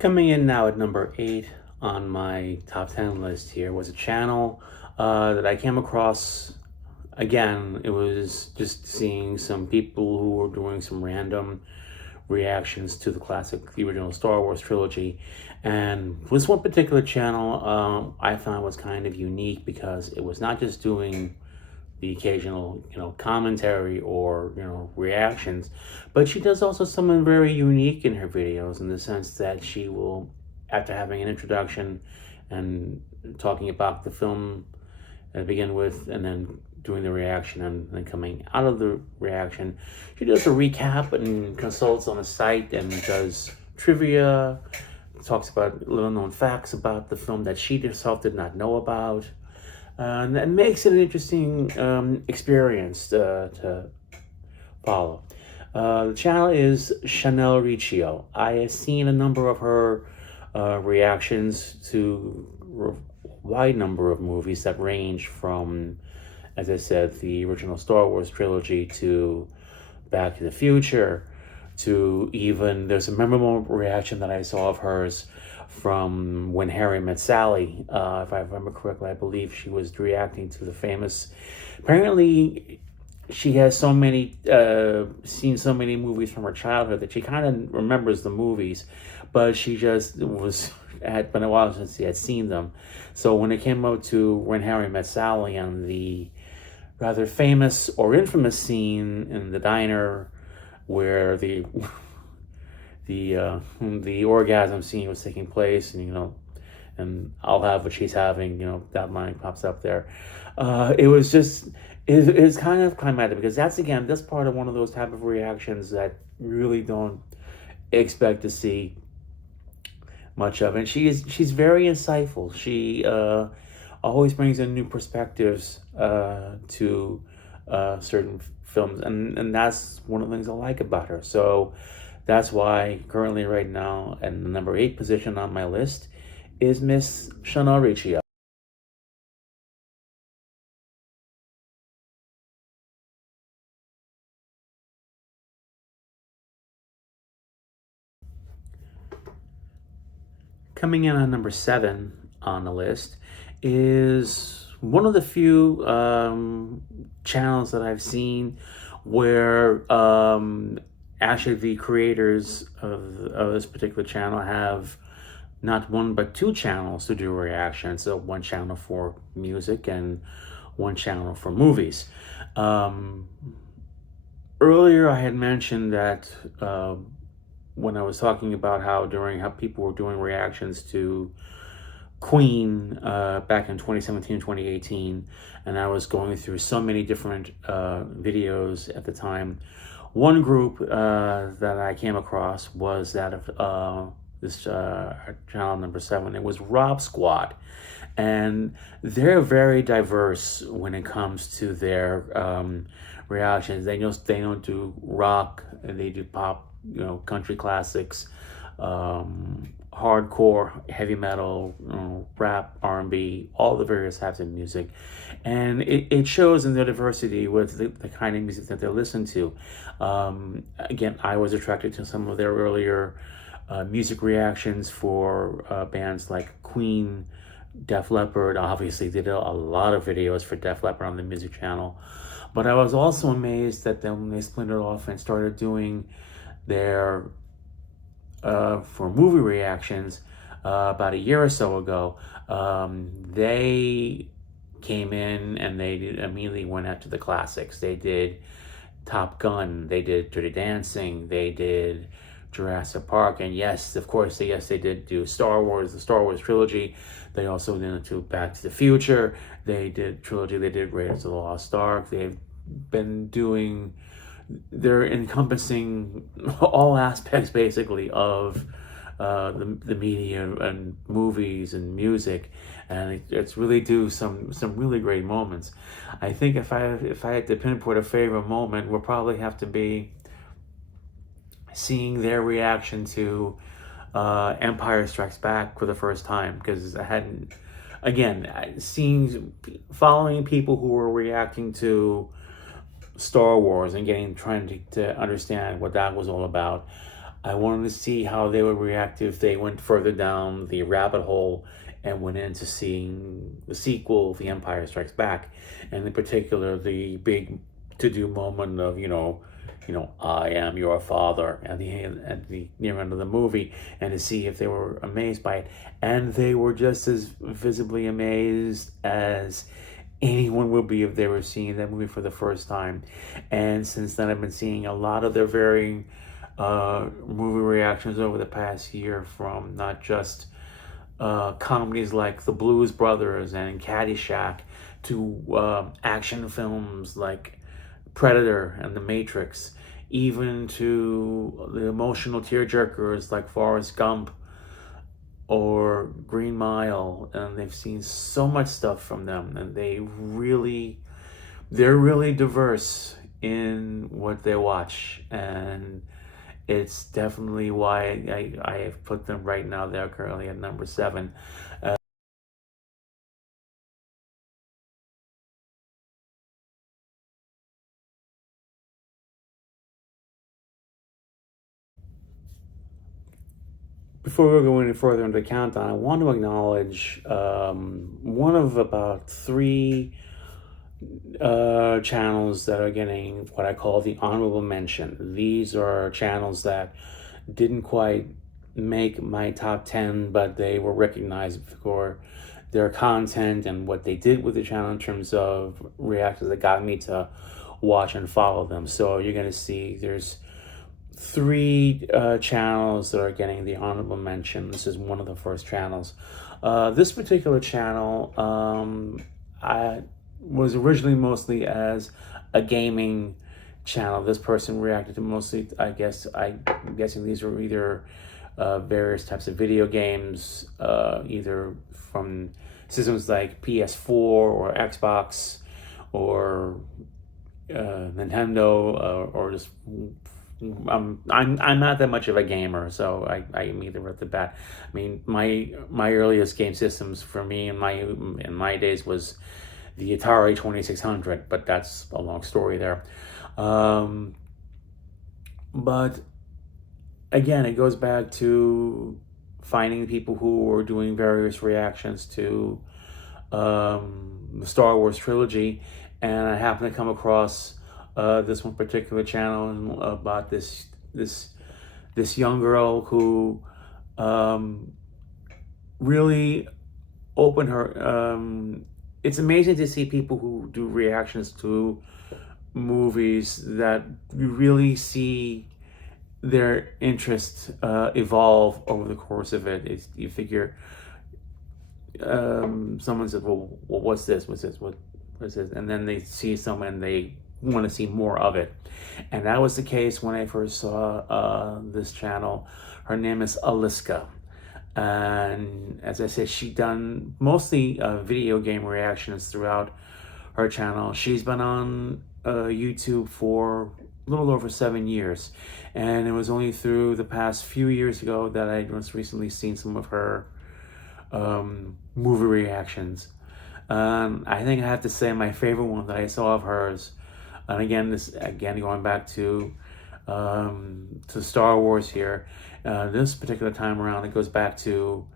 Coming in now at number 8 on my top 10 list here was a channel that I came across. Again, it was just seeing some people who were doing some random reactions to the original Star Wars trilogy. And this one particular channel I found was kind of unique because it was not just doing the occasional, commentary or, reactions, but she does also something very unique in her videos in the sense that she will, after having an introduction and talking about the film to begin with, and then doing the reaction and then coming out of the reaction, she does a recap and consults on a site and does trivia, talks about little known facts about the film that she herself did not know about. And that makes it an interesting experience to follow. The channel is Chanel Riccio. I have seen a number of her reactions to a wide number of movies that range from, as I said, the original Star Wars trilogy to Back to the Future, to even, there's a memorable reaction that I saw of hers from When Harry Met Sally. If I remember correctly, I believe she was reacting to the famous, apparently she has so many, seen so many movies from her childhood that she kind of remembers the movies, but she just had been a while since she had seen them. So when it came out to When Harry Met Sally and the rather famous or infamous scene in the diner where the orgasm scene was taking place, and I'll have what she's having, that line pops up there. It was just, it's kind of climatic because that's part of one of those type of reactions that really don't expect to see much of. And she's very insightful. She always brings in new perspectives to certain films, and that's one of the things I like about her. So that's why currently right now, and the number 8 position on my list is Miss Chanel Riccio. Coming in on number 7 on the list is one of the few channels that I've seen where actually the creators of this particular channel have not one but 2 channels to do reactions. So one channel for music and one channel for movies. Earlier I had mentioned that when I was talking about how people were doing reactions to Queen back in 2017, 2018, and I was going through so many different videos at the time. One group that I came across was that of this channel number 7. It was Rob Squad, and they're very diverse when it comes to their reactions. They don't do rock, and they do pop, country classics, hardcore, heavy metal, rap, R&B, all the various types of music. And it shows in their diversity with the kind of music that they listen to. Again, I was attracted to some of their earlier music reactions for bands like Queen, Def Leppard. Obviously, they did a lot of videos for Def Leppard on the music channel. But I was also amazed that when they splintered off and started doing their for movie reactions about a year or so ago, they came in and they immediately went out to the classics. They did Top Gun, they did Dirty Dancing, they did Jurassic Park, and yes, of course, they did do Star Wars, the Star Wars trilogy. They also did do Back to the Future. They did trilogy. They did Raiders of the Lost Ark. They've been doing, they're encompassing all aspects basically of the media and movies and music, and it's really do some really great moments. I think if I had to pinpoint a favorite moment, would probably have to be seeing their reaction to Empire Strikes Back for the first time, because I hadn't, again, following people who were reacting to Star Wars and trying to understand what that was all about. I wanted to see how they would react if they went further down the rabbit hole and went into seeing the sequel, The Empire Strikes Back, and in particular the big to-do moment of I am your father at the near end of the movie, and to see if they were amazed by it, and they were just as visibly amazed as anyone would be if they were seeing that movie for the first time. And since then, I've been seeing a lot of their varying movie reactions over the past year, from not just comedies like The Blues Brothers and Caddyshack to action films like Predator and The Matrix, even to the emotional tearjerkers like Forrest Gump or Green Mile. And they've seen so much stuff from them, and they're really diverse in what they watch, and it's definitely why I have put them right now. They're currently at number 7. Before we go any further into the countdown, I want to acknowledge one of about 3 channels that are getting what I call the honorable mention. These are channels that didn't quite make my top 10, but they were recognized for their content and what they did with the channel in terms of reactors that got me to watch and follow them. So you're going to see there's 3 channels that are getting the honorable mention. This is one of the first channels. This particular channel I was originally mostly as a gaming channel. This person reacted to mostly, I'm guessing these were either various types of video games, either from systems like PS4 or Xbox or Nintendo, or just I'm not that much of a gamer, so I am either at the bat. I mean, my earliest game systems for me in my days was the Atari 2600, but that's a long story there. But again, it goes back to finding people who are doing various reactions to the Star Wars trilogy, and I happened to come across this one particular channel about this young girl who really opened her. It's amazing to see people who do reactions to movies that you really see their interest evolve over the course of it. You figure someone says, well, what's this? What's this? What is this? And then they see someone and they want to see more of it. And that was the case when I first saw this channel. Her name is Aliska. And as I said, she's done mostly video game reactions throughout her channel. She's been on YouTube for a little over 7 years. And it was only through the past few years ago that I just recently seen some of her movie reactions. I think I have to say my favorite one that I saw of hers, and again going back to Star Wars here, this particular time around it goes back to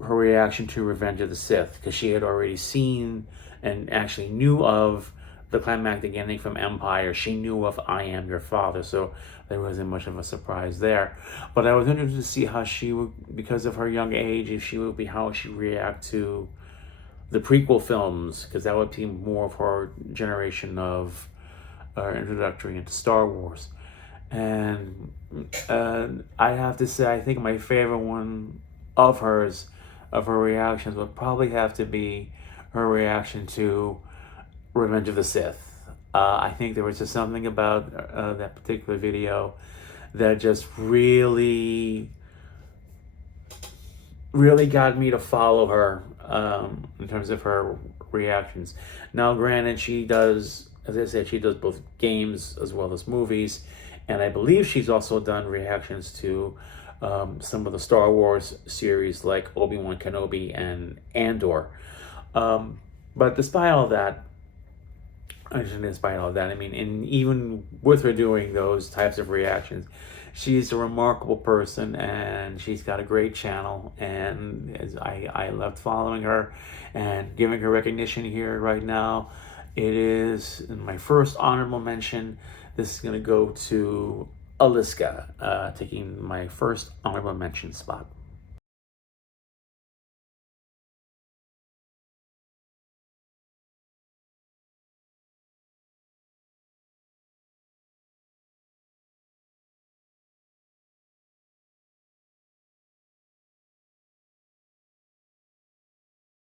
her reaction to Revenge of the Sith, because she had already seen and actually knew of the climactic ending from Empire. She knew of I Am Your Father, so there wasn't much of a surprise there. But I was interested to see how she would, because of her young age, how she would react to the prequel films, because that would be more of her generation of introductory into Star Wars. And I have to say, I think my favorite one of her reactions would probably have to be her reaction to Revenge of the Sith. I think there was just something about that particular video that just really got me to follow her in terms of her reactions. Now, granted, she does, as I said, she does both games as well as movies, and I believe she's also done reactions to some of the Star Wars series like Obi-Wan Kenobi and Andor. But despite all that, despite all that, I mean, and even with her doing those types of reactions, she's a remarkable person, and she's got a great channel. And as I loved following her and giving her recognition here right now. It is my first honorable mention. This is going to go to Aliska, taking my first honorable mention spot.